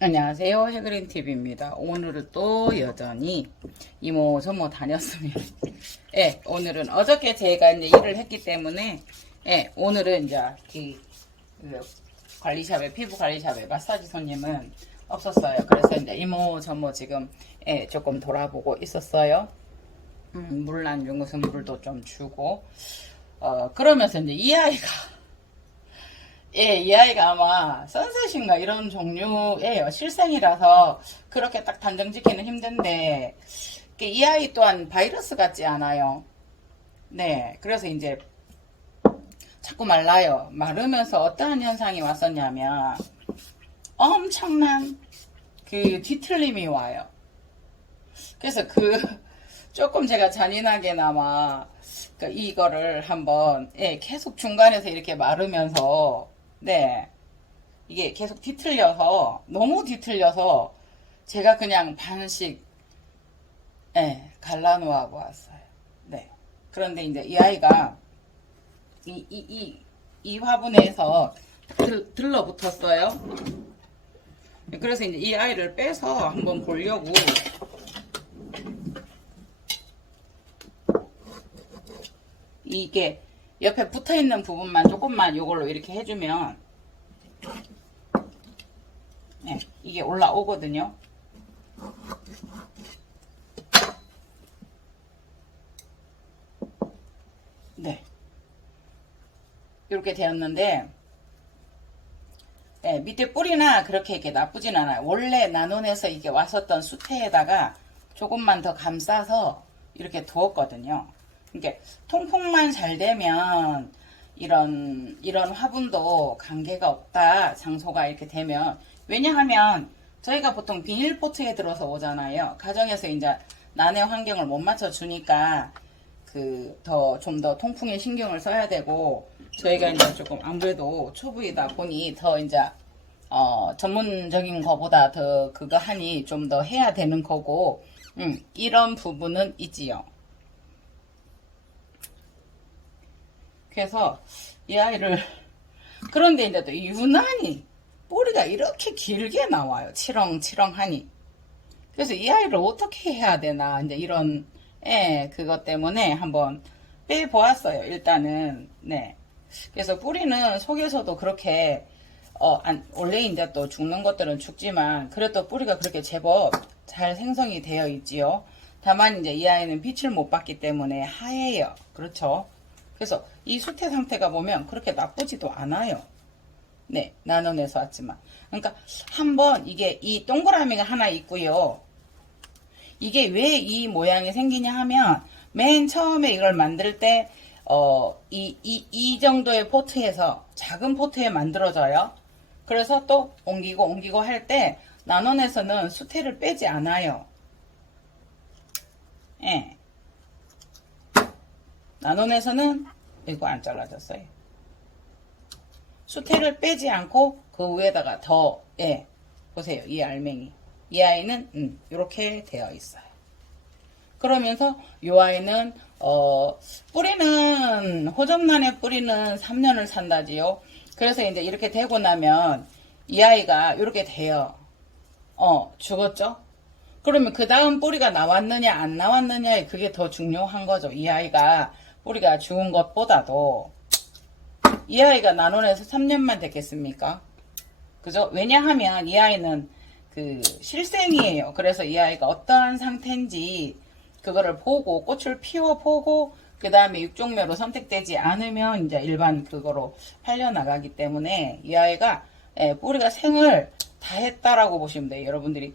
안녕하세요. 해그린TV입니다. 오늘은 또 여전히 이모 저모 다녔으면 예, 오늘은 어저께 제가 이제 일을 했기 때문에 예, 오늘은 이제 그 관리샵에 피부 관리샵에 마사지 손님은 없었어요. 그래서 이제 이모 저모 지금 예, 조금 돌아보고 있었어요. 물 안 준 것은 물도 좀 주고 그러면서 이제 이 아이가 예, 이 아이가 아마 선셋인가 이런 종류예요. 실생이라서 그렇게 딱 단정 짓기는 힘든데 이 아이 또한 바이러스 같지 않아요. 네, 그래서 이제 자꾸 말라요. 마르면서 어떠한 현상이 왔었냐면 엄청난 그 뒤틀림이 와요. 그래서 조금 제가 잔인하게나마 이거를 한번 예, 계속 중간에서 이렇게 마르면서 네, 이게 계속 뒤틀려서 너무 뒤틀려서 제가 그냥 반씩 예, 갈라놓아 보았어요. 네. 그런데 이제 이 아이가 이 화분에서 들러붙었어요. 그래서 이제 이 아이를 빼서 한번 보려고 이게 옆에 붙어 있는 부분만 조금만 이걸로 이렇게 해주면 네, 이게 올라오거든요. 네, 이렇게 되었는데 네, 밑에 뿌리나 그렇게 이렇게 나쁘진 않아요. 원래 나눔에서 이게 왔었던 수태에다가 조금만 더 감싸서 이렇게 두었거든요. 그러니까 통풍만 잘 되면 이런 화분도 관계가 없다. 장소가 이렇게 되면 왜냐하면 저희가 보통 비닐포트에 들어서 오잖아요. 가정에서 이제 난해 환경을 못 맞춰 주니까 좀 더 통풍에 신경을 써야 되고 저희가 이제 조금 아무래도 초보이다 보니 더 이제 전문적인 거보다 더 그거 하니 좀 더 해야 되는 거고 이런 부분은 있지요. 그래서 이 아이를 그런데 이제 또 유난히 뿌리가 이렇게 길게 나와요. 치렁치렁하니. 그래서 이 아이를 어떻게 해야 되나 이제 이런 그것 때문에 한번 빼보았어요. 일단은 네. 그래서 뿌리는 속에서도 그렇게 원래 이제 또 죽는 것들은 죽지만 그래도 뿌리가 그렇게 제법 잘 생성이 되어 있지요. 다만 이제 이 아이는 빛을 못 받기 때문에 하얘요. 그렇죠. 그래서 이 수태 상태가 보면 그렇게 나쁘지도 않아요. 네, 나눠내서 왔지만. 그러니까 한번 이게 이 동그라미가 하나 있고요. 이게 왜 이 모양이 생기냐 하면 맨 처음에 이걸 만들 때 이 정도의 포트에서 작은 포트에 만들어져요. 그래서 또 옮기고 할 때 나눠내서는 수태를 빼지 않아요. 예. 나눠내서는 이거 안 잘라졌어요. 수태를 빼지 않고 그 위에다가 보세요. 이 알맹이. 이 아이는 이렇게 되어 있어요. 그러면서 이 아이는 뿌리는 호접란의 뿌리는 3년을 산다지요. 그래서 이제 이렇게 되고 나면 이 아이가 이렇게 돼요. 죽었죠? 그러면 그 다음 뿌리가 나왔느냐 안 나왔느냐에 그게 더 중요한 거죠. 이 아이가 뿌리가 죽은 것보다도 이 아이가 나눠내서 3년만 됐겠습니까? 그죠? 왜냐하면 이 아이는 실생이에요. 그래서 이 아이가 어떠한 상태인지 그거를 보고 꽃을 피워보고 그 다음에 육종묘로 선택되지 않으면 이제 일반 그거로 팔려나가기 때문에 이 아이가 뿌리가 생을 다 했다라고 보시면 돼요. 여러분들이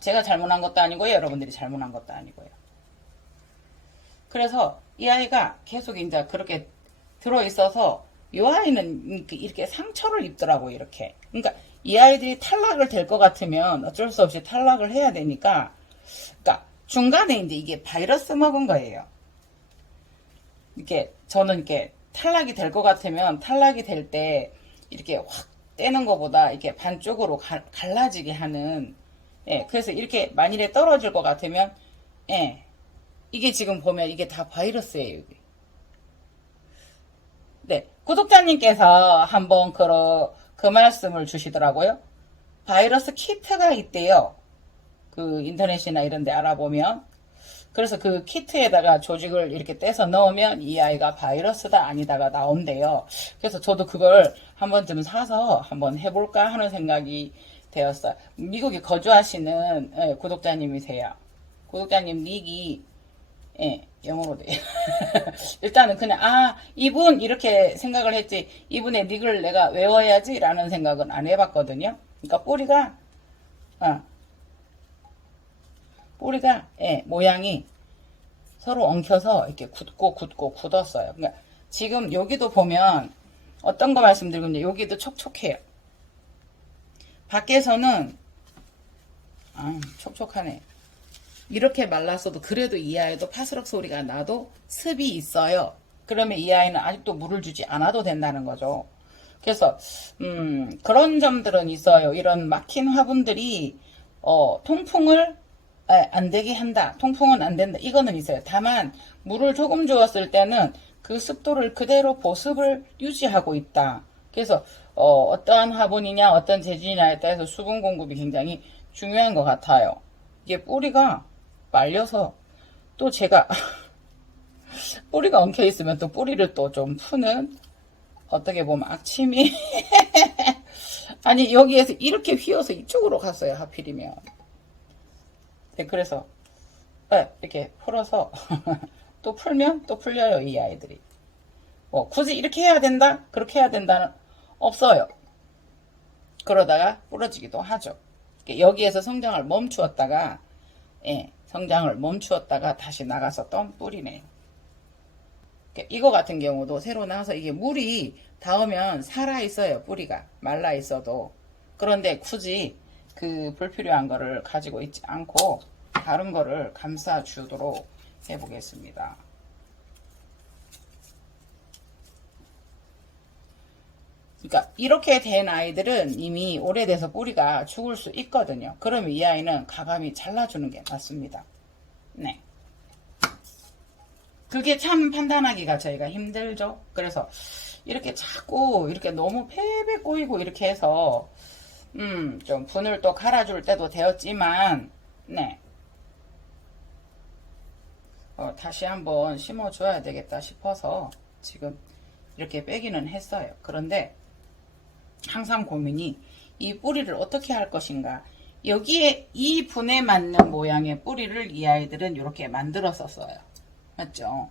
제가 잘못한 것도 아니고요. 여러분들이 잘못한 것도 아니고요. 그래서 이 아이가 계속 이제 그렇게 들어있어서 이 아이는 이렇게 상처를 입더라고요. 이렇게. 그러니까 이 아이들이 탈락을 될 것 같으면 어쩔 수 없이 탈락을 해야 되니까 그러니까 중간에 이제 이게 바이러스 먹은 거예요. 이렇게 저는 이렇게 탈락이 될 것 같으면 탈락이 될 때 이렇게 확 떼는 것보다 이렇게 반쪽으로 갈라지게 하는 그래서 이렇게 만일에 떨어질 것 같으면 이게 지금 보면 이게 다 바이러스예요. 여기. 네, 구독자님께서 한번 그 말씀을 주시더라고요. 바이러스 키트가 있대요. 그 인터넷이나 이런 데 알아보면. 그래서 그 키트에다가 조직을 이렇게 떼서 넣으면 이 아이가 바이러스다 아니다가 나온대요. 그래서 저도 그걸 한 번쯤 사서 한번 해볼까 하는 생각이 되었어요. 미국에 거주하시는 구독자님이세요. 구독자님 닉이 영어로 돼요. 일단은 그냥 이분 이렇게 생각을 했지 이분의 닉을 내가 외워야지 라는 생각은 안 해봤거든요. 그러니까 뿌리가 모양이 서로 엉켜서 이렇게 굳고 굳었어요. 그러니까 지금 여기도 보면 어떤 거 말씀드리고 있는데 여기도 촉촉해요. 밖에서는 촉촉하네. 이렇게 말랐어도 그래도 이 아이도 파스럭 소리가 나도 습이 있어요. 그러면 이 아이는 아직도 물을 주지 않아도 된다는 거죠. 그래서 그런 점들은 있어요. 이런 막힌 화분들이 통풍을 안 되게 한다. 통풍은 안 된다. 이거는 있어요. 다만 물을 조금 주었을 때는 그 습도를 그대로 보습을 유지하고 있다. 그래서 어떠한 화분이냐 어떤 재질이냐에 따라서 수분 공급이 굉장히 중요한 것 같아요. 이게 뿌리가 말려서 또 제가 뿌리가 엉켜 있으면 또 뿌리를 또 좀 푸는 어떻게 보면 악취미 아니 여기에서 이렇게 휘어서 이쪽으로 갔어요. 하필이면 그래서 이렇게 풀어서 또 풀면 또 풀려요. 이 아이들이 굳이 이렇게 해야 된다 그렇게 해야 된다는 없어요. 그러다가 부러지기도 하죠. 여기에서 성장을 멈추었다가 성장을 멈추었다가 다시 나가서 떤 뿌리네요. 이거 같은 경우도 새로 나와서 이게 물이 닿으면 살아있어요. 뿌리가 말라있어도. 그런데 굳이 그 불필요한 거를 가지고 있지 않고 다른 거를 감싸주도록 해보겠습니다. 그러니까 이렇게 된 아이들은 이미 오래돼서 뿌리가 죽을 수 있거든요. 그러면 이 아이는 가감히 잘라주는 게 맞습니다. 네. 그게 참 판단하기가 저희가 힘들죠. 그래서 이렇게 자꾸 이렇게 너무 패배 꼬이고 이렇게 해서 좀 분을 또 갈아줄 때도 되었지만 네. 다시 한번 심어줘야 되겠다 싶어서 지금 이렇게 빼기는 했어요. 그런데 항상 고민이 이 뿌리를 어떻게 할 것인가. 여기에 이 분에 맞는 모양의 뿌리를 이 아이들은 이렇게 만들었었어요. 맞죠?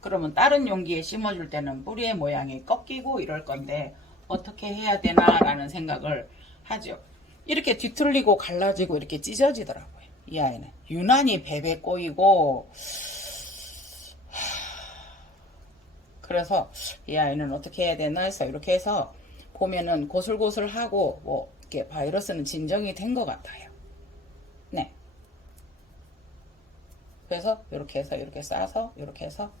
그러면 다른 용기에 심어줄 때는 뿌리의 모양이 꺾이고 이럴 건데 어떻게 해야 되나 라는 생각을 하죠. 이렇게 뒤틀리고 갈라지고 이렇게 찢어지더라고요. 이 아이는 유난히 베베 꼬이고 그래서 이 아이는 어떻게 해야 되나 해서 이렇게 해서 보면은 고슬고슬하고 뭐 이렇게 바이러스는 진정이 된 것 같아요. 네. 그래서 이렇게 해서 이렇게 싸서 이렇게 해서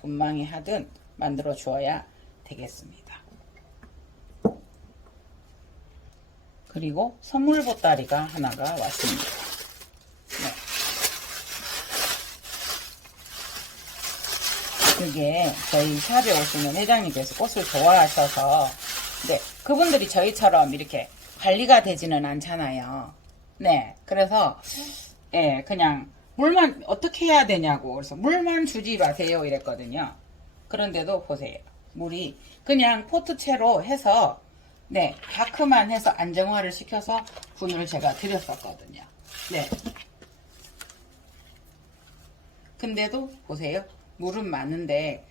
분망이 하든 만들어 주어야 되겠습니다. 그리고 선물 보따리가 하나가 왔습니다. 네. 그게 저희 샵에 오시는 회장님께서 꽃을 좋아하셔서 네, 그분들이 저희처럼 이렇게 관리가 되지는 않잖아요. 네, 그래서 그냥 물만 어떻게 해야 되냐고 그래서 물만 주지 마세요 이랬거든요. 그런데도 보세요. 물이 그냥 포트채로 해서 네, 다크만 해서 안정화를 시켜서 분을 제가 드렸었거든요. 네. 근데도 보세요. 물은 많은데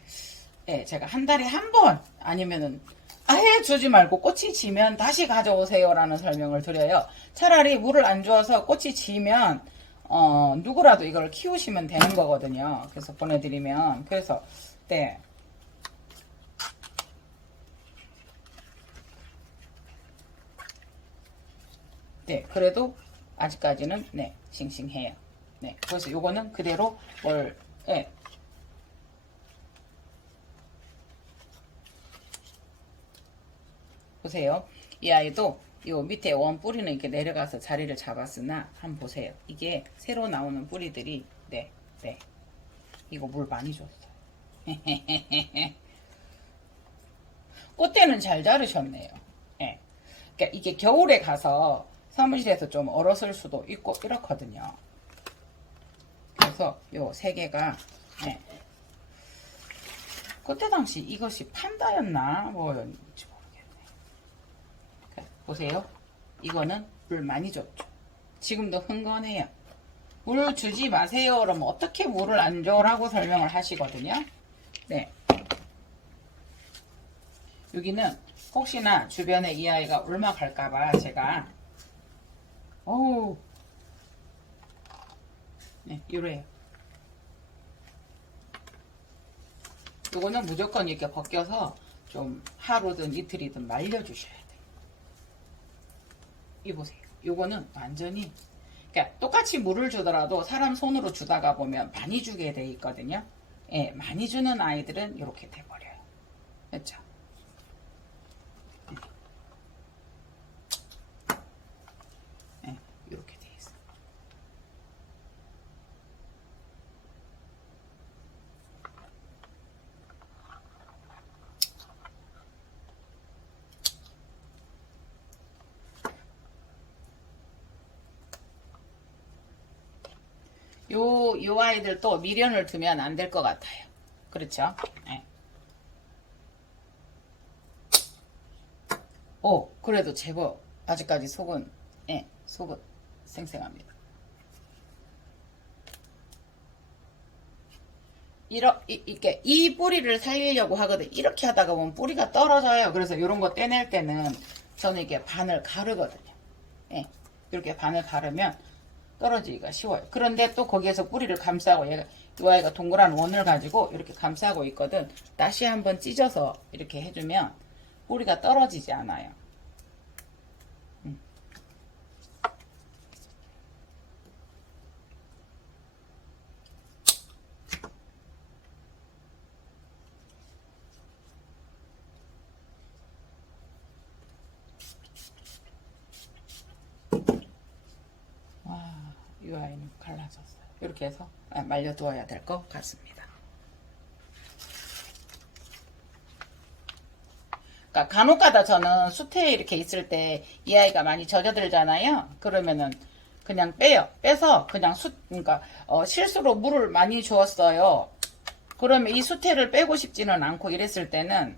제가 한 달에 한 번 아니면은 아예 주지 말고 꽃이 지면 다시 가져오세요 라는 설명을 드려요. 차라리 물을 안 주어서 꽃이 지면 누구라도 이걸 키우시면 되는 거거든요. 그래서 보내드리면 그래서 네. 네, 그래도 아직까지는 네, 싱싱해요. 네, 그래서 요거는 그대로 보세요. 이 아이도 요 밑에 원 뿌리는 이렇게 내려가서 자리를 잡았으나 한번 보세요. 이게 새로 나오는 뿌리들이 네. 이거 물 많이 줬어요. 꽃대는 잘 자르셨네요. 네. 그러니까 이게 겨울에 가서 사무실에서 좀 얼었을 수도 있고 이렇거든요. 그래서 요 세 개가 네. 그때 당시 이것이 판다였나 뭐였는지 모르겠네. 보세요. 이거는 물 많이 줬죠. 지금도 흥건해요. 물 주지 마세요. 그러면 어떻게 물을 안 줘라고 설명을 하시거든요. 네. 여기는 혹시나 주변에 이 아이가 울막할까봐 제가 어우 네, 이래요. 이거는 무조건 이렇게 벗겨서 좀 하루든 이틀이든 말려주셔야 돼요. 이 보세요. 요거는 완전히 그러니까 똑같이 물을 주더라도 사람 손으로 주다가 보면 많이 주게 돼 있거든요. 예, 많이 주는 아이들은 이렇게 돼버려요. 그렇죠? 예, 이렇게 돼 있어요. 요 아이들도 미련을 두면 안 될 것 같아요. 그렇죠? 네. 오, 그래도 제법 아직까지 속은, 예, 속은 생생합니다. 이렇게 이 뿌리를 살리려고 하거든. 이렇게 하다가 보면 뿌리가 떨어져요. 그래서 이런 거 떼낼 때는 저는 이렇게 반을 가르거든요. 예, 이렇게 반을 가르면 떨어지기가 쉬워요. 그런데 또 거기에서 뿌리를 감싸고 얘가 이 아이가 동그란 원을 가지고 이렇게 감싸고 있거든. 다시 한번 찢어서 이렇게 해주면 뿌리가 떨어지지 않아요. 와, 이 아이는 갈라졌어요. 이렇게 해서 말려두어야 될 것 같습니다. 그러니까 간혹가다 저는 수태에 이렇게 있을 때 이 아이가 많이 젖어들잖아요. 그러면은 그냥 빼요. 빼서 그냥 그러니까 실수로 물을 많이 주었어요. 그러면 이 수태를 빼고 싶지는 않고 이랬을 때는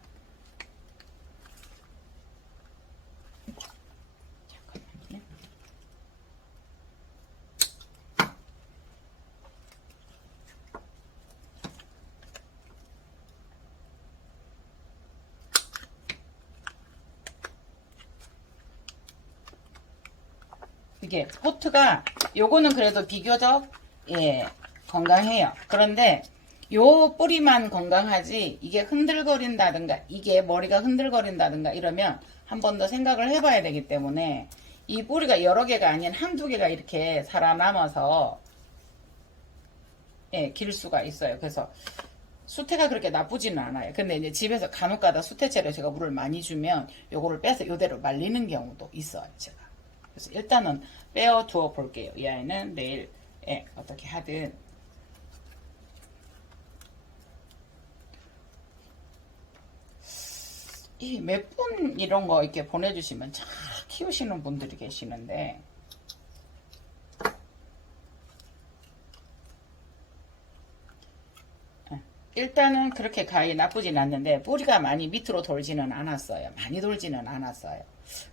이게 포트가 요거는 그래도 비교적 예 건강해요. 그런데 요 뿌리만 건강하지 이게 흔들거린다든가 이게 머리가 흔들거린다든가 이러면 한 번 더 생각을 해봐야 되기 때문에 이 뿌리가 여러 개가 아닌 한두 개가 이렇게 살아남아서 예, 길 수가 있어요. 그래서 수태가 그렇게 나쁘지는 않아요. 근데 이제 집에서 간혹가다 수태째로 제가 물을 많이 주면 요거를 빼서 요대로 말리는 경우도 있어요. 제가. 그래서 일단은 빼어 두어 볼게요. 이 아이는 내일 예, 어떻게 하든 이 몇 분 이런 거 이렇게 보내주시면 잘 키우시는 분들이 계시는데 일단은 그렇게 가히 나쁘진 않는데 뿌리가 많이 밑으로 돌지는 않았어요. 많이 돌지는 않았어요.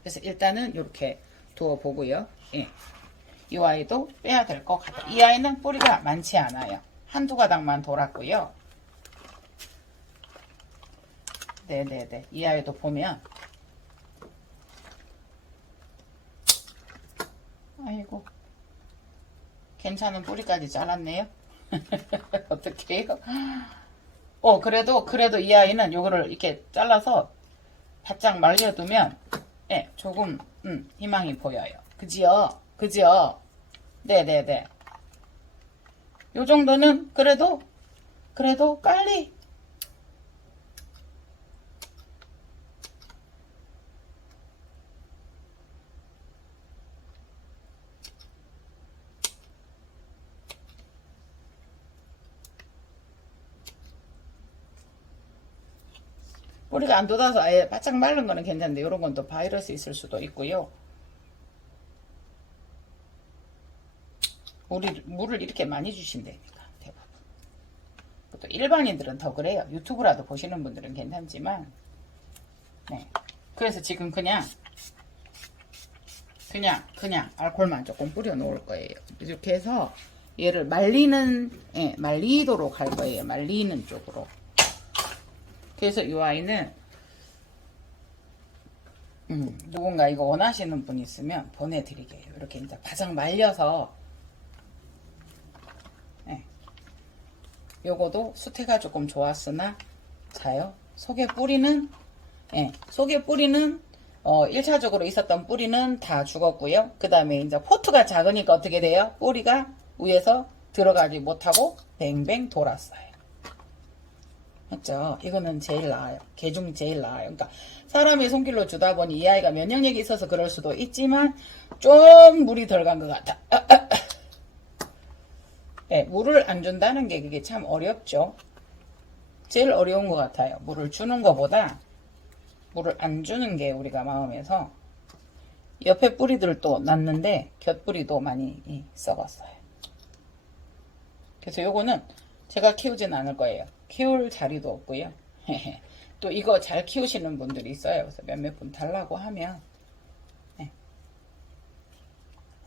그래서 일단은 이렇게 두어 보고요. 예. 이 아이도 빼야 될 것 같아요. 이 아이는 뿌리가 많지 않아요. 한두 가닥만 돌았고요. 네네네. 이 아이도 보면 아이고 괜찮은 뿌리까지 잘랐네요. 어떻게 해요? 그래도 이 아이는 요거를 이렇게 잘라서 바짝 말려두면 예, 조금 희망이 보여요. 그지요? 그지요? 네네네. 요 정도는 그래도 빨리 뿌리가 안 돋아서 아예 바짝 마른 거는 괜찮은데 이런 건 또 바이러스 있을 수도 있고요. 물을 이렇게 많이 주신다니까 대부분. 또 일반인들은 더 그래요. 유튜브라도 보시는 분들은 괜찮지만 네. 그래서 지금 그냥 알코올만 조금 뿌려 놓을 거예요. 이렇게 해서 얘를 말리도록 할 거예요. 말리는 쪽으로. 그래서 이 아이는 누군가 이거 원하시는 분 있으면 보내드리게요. 이렇게 이제 바짝 말려서 요거도 수태가 조금 좋았으나 자요. 속에 뿌리는 1차적으로 있었던 뿌리는 다 죽었고요. 그 다음에 이제 포트가 작으니까 어떻게 돼요? 뿌리가 위에서 들어가지 못하고 뱅뱅 돌았어요. 맞죠? 이거는 제일 나아요. 개 중 제일 나아요. 그러니까 사람이 손길로 주다 보니 이 아이가 면역력이 있어서 그럴 수도 있지만 좀 물이 덜 간 것 같아. 네, 물을 안 준다는 게 그게 참 어렵죠. 제일 어려운 것 같아요. 물을 주는 것보다 물을 안 주는 게 우리가 마음에서. 옆에 뿌리들도 났는데 곁뿌리도 많이 썩었어요. 그래서 요거는 제가 키우진 않을 거예요. 키울 자리도 없고요. 또 이거 잘 키우시는 분들이 있어요. 그래서 몇몇 분 달라고 하면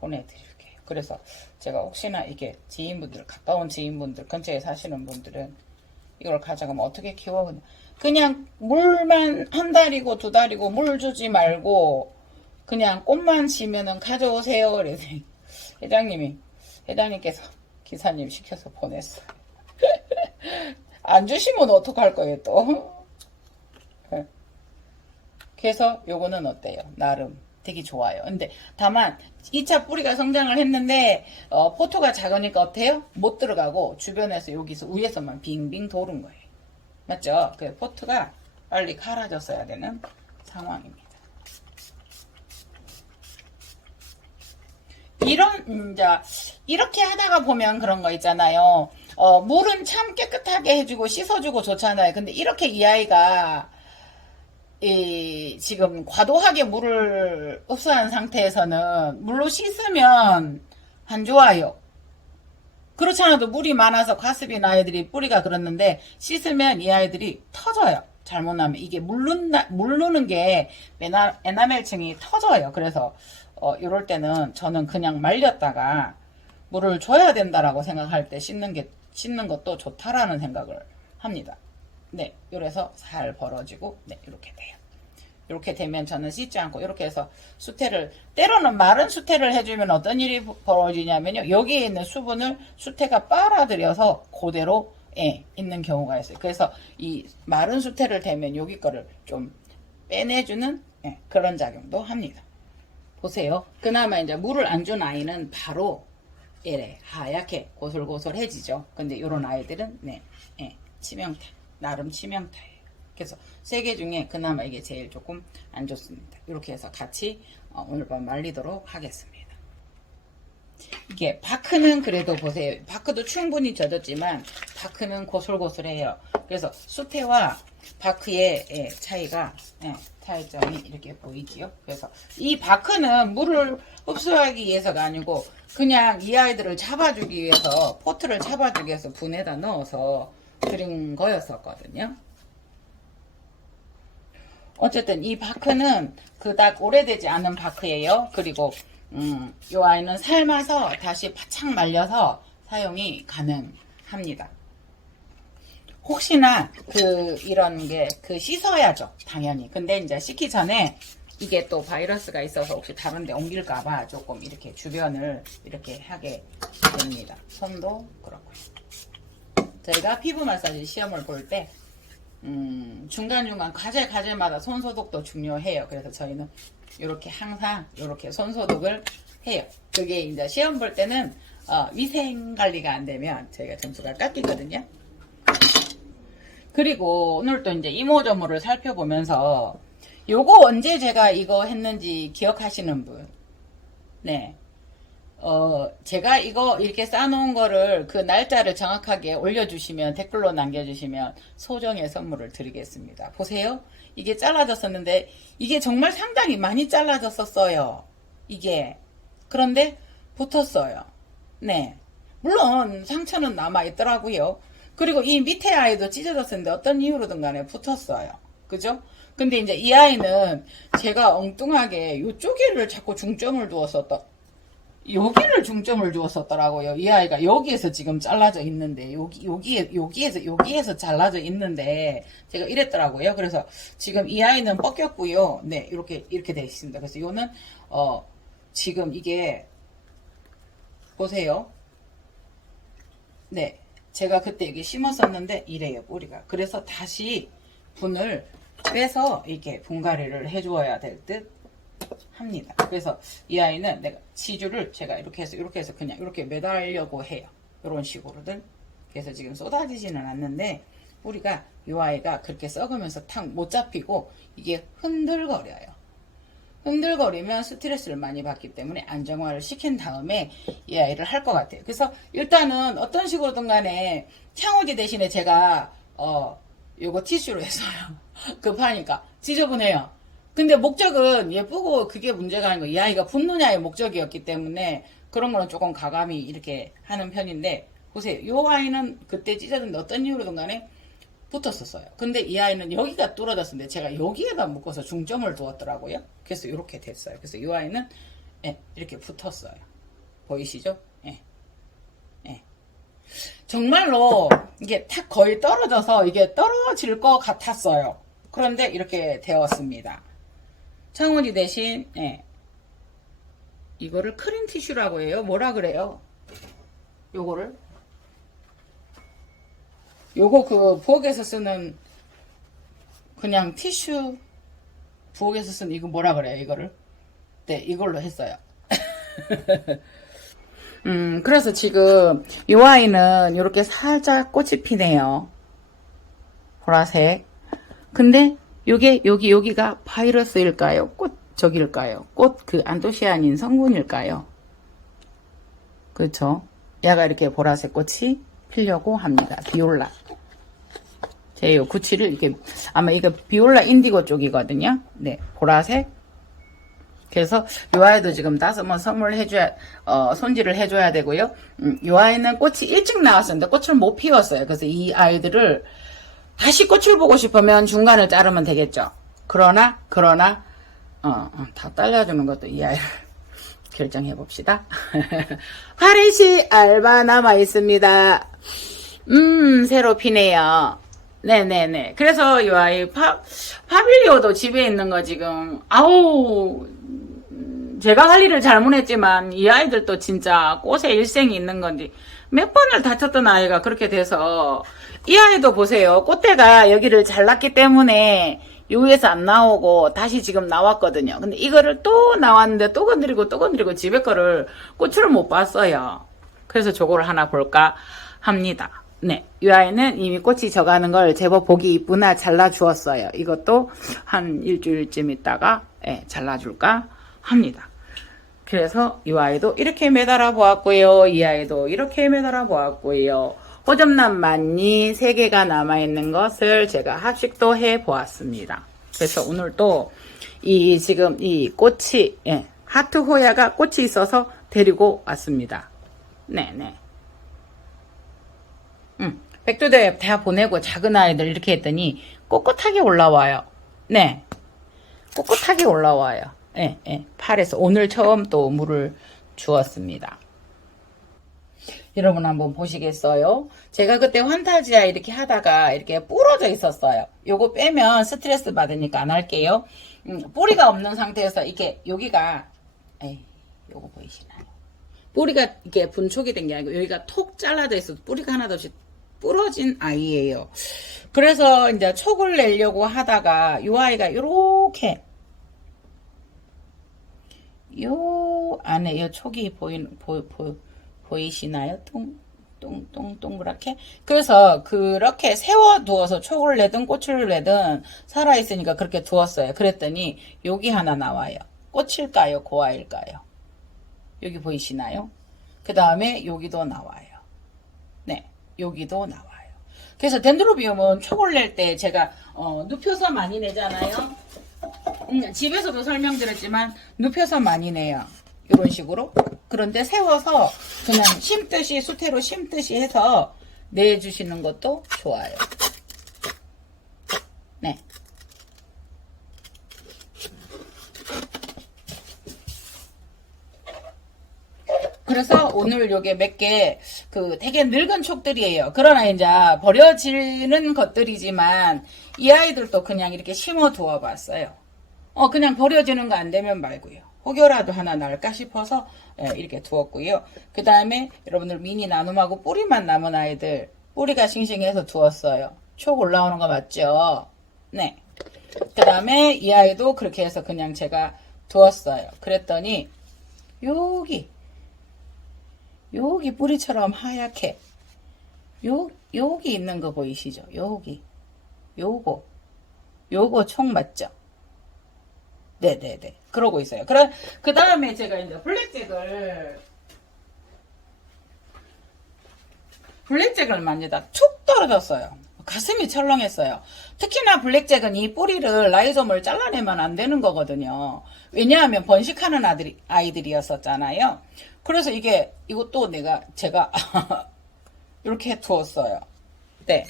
보내드릴게요. 그래서 제가 혹시나 이게 지인분들, 가까운 지인분들, 근처에 사시는 분들은 이걸 가져가면 어떻게 키워? 그냥 물만 한 달이고 두 달이고 물 주지 말고 그냥 꽃만 심으면 가져오세요. 그래서 회장님께서 기사님 시켜서 보냈어. 안 주시면 어떡할 거예요 또. 그래서 요거는 어때요? 나름 되게 좋아요. 근데 다만 2차 뿌리가 성장을 했는데 포토가 작으니까 어때요? 못 들어가고 주변에서 여기서 위에서만 빙빙 도는 거예요. 맞죠? 그 포트가 빨리 갈아졌어야 되는 상황입니다. 이렇게 하다가 보면 그런 거 있잖아요. 물은 참 깨끗하게 해주고 씻어주고 좋잖아요. 근데 이렇게 이 아이가 지금 과도하게 물을 흡수한 상태에서는 물로 씻으면 안 좋아요. 그렇지 않아도 물이 많아서 과습인 아이들이 뿌리가 그렇는데 씻으면 이 아이들이 터져요. 잘못하면 이게 물르는 게 에나멜층이 터져요. 그래서 이럴 때는 저는 그냥 말렸다가 물을 줘야 된다라고 생각할 때 씻는 것도 좋다라는 생각을 합니다. 네, 이래서 살 벌어지고 네, 이렇게 돼요. 이렇게 되면 저는 씻지 않고 이렇게 해서 때로는 마른 수태를 해주면 어떤 일이 벌어지냐면요. 여기에 있는 수분을 수태가 빨아들여서 그대로 있는 경우가 있어요. 그래서 이 마른 수태를 대면 여기 거를 좀 빼내주는 그런 작용도 합니다. 보세요. 그나마 이제 물을 안 준 아이는 바로 이래 하얗게 고슬고슬해지죠. 근데 이런 아이들은 치명타, 나름 치명타예요. 그래서 세 개 중에 그나마 이게 제일 조금 안 좋습니다. 이렇게 해서 같이 오늘 밤 말리도록 하겠습니다. 이게 바크는 그래도 보세요. 바크도 충분히 젖었지만 바크는 고슬고슬해요. 그래서 수태와 바크의 차이가 차이점이 이렇게 보이지요. 그래서 이 바크는 물을 흡수하기 위해서가 아니고 그냥 이 아이들을 잡아주기 위해서 포트를 잡아주기 위해서 분에다 넣어서 드린 거였었거든요. 어쨌든 이 바크는 그닥 오래되지 않은 바크예요. 그리고 이 아이는 삶아서 다시 바짝 말려서 사용이 가능합니다. 혹시나 이런 게 씻어야죠, 당연히. 근데 이제 씻기 전에 이게 또 바이러스가 있어서 혹시 다른 데 옮길까봐 조금 이렇게 주변을 이렇게 하게 됩니다. 손도 그렇고요. 저희가 피부 마사지 시험을 볼 때 중간중간 과제마다 손소독도 중요해요. 그래서 저희는 이렇게 항상 이렇게 손소독을 해요. 그게 이제 시험 볼 때는 위생 관리가 안 되면 저희가 점수가 깎이거든요. 그리고 오늘 또 이제 이모저모를 살펴보면서 요거 언제 제가 이거 했는지 기억하시는 분? 네. 제가 이거 이렇게 싸놓은 거를 그 날짜를 정확하게 올려주시면 댓글로 남겨주시면 소정의 선물을 드리겠습니다. 보세요. 이게 잘라졌었는데 이게 정말 상당히 많이 잘라졌었어요. 이게. 그런데 붙었어요. 네. 물론 상처는 남아있더라고요. 그리고 이 밑에 아이도 찢어졌었는데 어떤 이유로든 간에 붙었어요. 그죠? 근데 이제 이 아이는 제가 엉뚱하게 요쪽에를 자꾸 중점을 여기를 중점을 두었었더라고요. 이 아이가 여기에서 지금 잘라져 있는데, 여기에서 잘라져 있는데, 제가 이랬더라고요. 그래서 지금 이 아이는 뻗겼고요. 네, 이렇게 되어 있습니다. 그래서 요는, 지금 이게, 보세요. 네. 제가 그때 여기 심었었는데, 이래요, 뿌리가. 그래서 다시 분을 빼서 이렇게 분갈이를 해주어야 될 듯 합니다. 그래서 이 아이는 내가 치주를 제가 이렇게 해서 그냥 이렇게 매달려고 해요. 이런 식으로든. 그래서 지금 쏟아지지는 않는데, 뿌리가 이 아이가 그렇게 썩으면서 탁 못 잡히고, 이게 흔들거려요. 흔들거리면 스트레스를 많이 받기 때문에 안정화를 시킨 다음에 이 아이를 할 것 같아요. 그래서 일단은 어떤 식으로든 간에 창호지 대신에 제가 요거 티슈로 했어요. 급하니까 지저분해요. 근데 목적은 예쁘고 그게 문제가 아니고 이 아이가 붙느냐의 목적이었기 때문에 그런 거는 조금 가감히 이렇게 하는 편인데, 보세요. 요 아이는 그때 찢어졌는데 어떤 이유로든 간에 붙었었어요. 근데 이 아이는 여기가 뚫어졌는데 제가 여기에다 묶어서 중점을 두었더라고요. 그래서 이렇게 됐어요. 그래서 이 아이는 이렇게 붙었어요. 보이시죠? 정말로 이게 탁 거의 떨어져서 이게 떨어질 것 같았어요. 그런데 이렇게 되었습니다. 창호지 대신 이거를 크림 티슈라고 해요. 뭐라 그래요? 요거를 요거 그 부엌에서 쓰는 그냥 티슈, 부엌에서 쓰는 이거 뭐라 그래요? 이거를 네, 이걸로 했어요. 그래서 지금 이 아이는 이렇게 살짝 꽃이 피네요. 보라색. 근데 요게 여기가 바이러스일까요? 꽃 저기일까요? 꽃 그 안토시아닌 성분일까요? 그렇죠? 얘가 이렇게 보라색 꽃이 피려고 합니다. 비올라. 제 요 구치를 이렇게 아마 이거 비올라 인디고 쪽이거든요. 네, 보라색. 그래서 요 아이도 지금 다섯번 선물해줘야 손질을 해줘야 되고요. 요 아이는 꽃이 일찍 나왔었는데 꽃을 못 피웠어요. 그래서 이 아이들을 다시 꽃을 보고 싶으면 중간을 자르면 되겠죠. 그러나 다 잘라주는 것도 이 아이를 결정해 봅시다. 파리시 알바 남아 있습니다. 새로 피네요. 네네네. 그래서 이 아이 파빌리오도 집에 있는 거 지금 제가 관리를 잘못했지만 이 아이들도 진짜 꽃에 일생이 있는 건지 몇 번을 다쳤던 아이가 그렇게 돼서 이 아이도 보세요. 꽃대가 여기를 잘랐기 때문에 이 위에서 안 나오고 다시 지금 나왔거든요. 근데 이거를 또 나왔는데 또 건드리고 집에 거를 꽃을 못 봤어요. 그래서 저거를 하나 볼까 합니다. 네, 이 아이는 이미 꽃이 져가는 걸 제법 보기 이쁘나 잘라주었어요. 이것도 한 일주일쯤 있다가 잘라줄까 합니다. 그래서 이 아이도 이렇게 매달아 보았고요. 이 아이도 이렇게 매달아 보았고요. 호접란 많이 3개가 남아있는 것을 제가 합식도 해 보았습니다. 그래서 오늘 또 지금 이 꽃이 하트 호야가 꽃이 있어서 데리고 왔습니다. 네네. 백두대 다 보내고 작은 아이들 이렇게 했더니 꼿꼿하게 올라와요. 네. 꼿꼿하게 올라와요. 팔에서 오늘 처음 또 물을 주었습니다. 여러분 한번 보시겠어요? 제가 그때 환타지아 이렇게 하다가 이렇게 부러져 있었어요. 요거 빼면 스트레스 받으니까 안 할게요. 뿌리가 없는 상태에서 이게 여기가 요거 보이시나요? 뿌리가 이게 분촉이 된 게 아니고 여기가 톡 잘라져 있어서 뿌리가 하나도 없이 부러진 아이예요. 그래서 이제 촉을 내려고 하다가 요 아이가 요렇게 요 안에 요 촉이 보이시나요? 동그랗게. 그래서 그렇게 세워두어서 촉을 내든 꽃을 내든 살아있으니까 그렇게 두었어요. 그랬더니 여기 하나 나와요. 꽃일까요? 고아일까요? 여기 보이시나요? 그 다음에 여기도 나와요. 네, 여기도 나와요. 그래서 덴드로비움은 촉을 낼 때 제가 눕혀서 많이 내잖아요. 집에서도 설명드렸지만 눕혀서 많이 내요. 이런 식으로. 그런데 세워서 그냥 심듯이 수태로 심듯이 해서 내주시는 것도 좋아요. 네. 그래서 오늘 요게 몇 개 되게 늙은 촉들이에요. 그러나 이제 버려지는 것들이지만 이 아이들도 그냥 이렇게 심어 두어 봤어요. 그냥 버려지는 거 안 되면 말고요. 혹여라도 하나 날까 싶어서 이렇게 두었고요. 그 다음에 여러분들 미니 나눔하고 뿌리만 남은 아이들 뿌리가 싱싱해서 두었어요. 촉 올라오는 거 맞죠? 네. 그 다음에 이 아이도 그렇게 해서 그냥 제가 두었어요. 그랬더니 여기 뿌리처럼 하얗게 여기 있는 거 보이시죠? 요거 촉 맞죠? 네네네. 그러고 있어요. 그 다음에 제가 이제 블랙잭을 만지다 툭 떨어졌어요. 가슴이 철렁했어요. 특히나 블랙잭은 이 뿌리를 라이좀을 잘라내면 안 되는 거거든요. 왜냐하면 번식하는 아이들이었었잖아요. 그래서 이것도 제가 이렇게 두었어요. 네.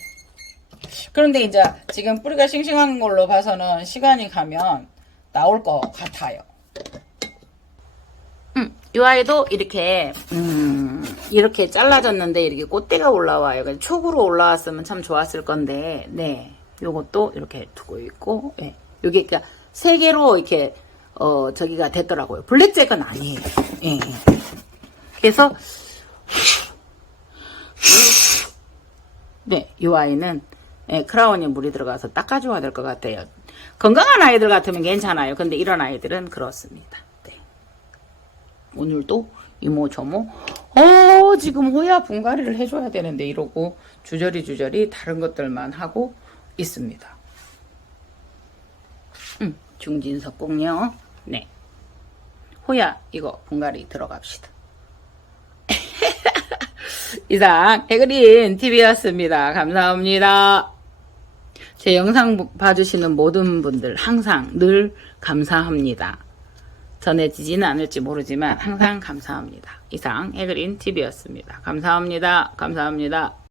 그런데 이제 지금 뿌리가 싱싱한 걸로 봐서는 시간이 가면 나올 것 같아요. 이 아이도 이렇게 잘라졌는데 이렇게 꽃대가 올라와요. 촉으로 올라왔으면 참 좋았을 건데, 네, 요것도 이렇게 두고 있고, 예, 요게 그러니까 세 개로 이렇게 저기가 됐더라고요. 블랙잭은 아니에요. 예. 그래서 네, 이 아이는 크라운에 물이 들어가서 닦아줘야 될 것 같아요. 건강한 아이들 같으면 괜찮아요. 근데 이런 아이들은 그렇습니다. 네. 오늘도 이모저모 지금 호야 분갈이를 해줘야 되는데 이러고 주저리 다른 것들만 하고 있습니다. 중진석 꼭요. 네. 호야 이거 분갈이 들어갑시다. 이상 해그린 TV였습니다. 감사합니다. 제 영상 봐주시는 모든 분들 항상 늘 감사합니다. 전해지지는 않을지 모르지만 항상 감사합니다. 이상 해그린 TV였습니다. 감사합니다. 감사합니다.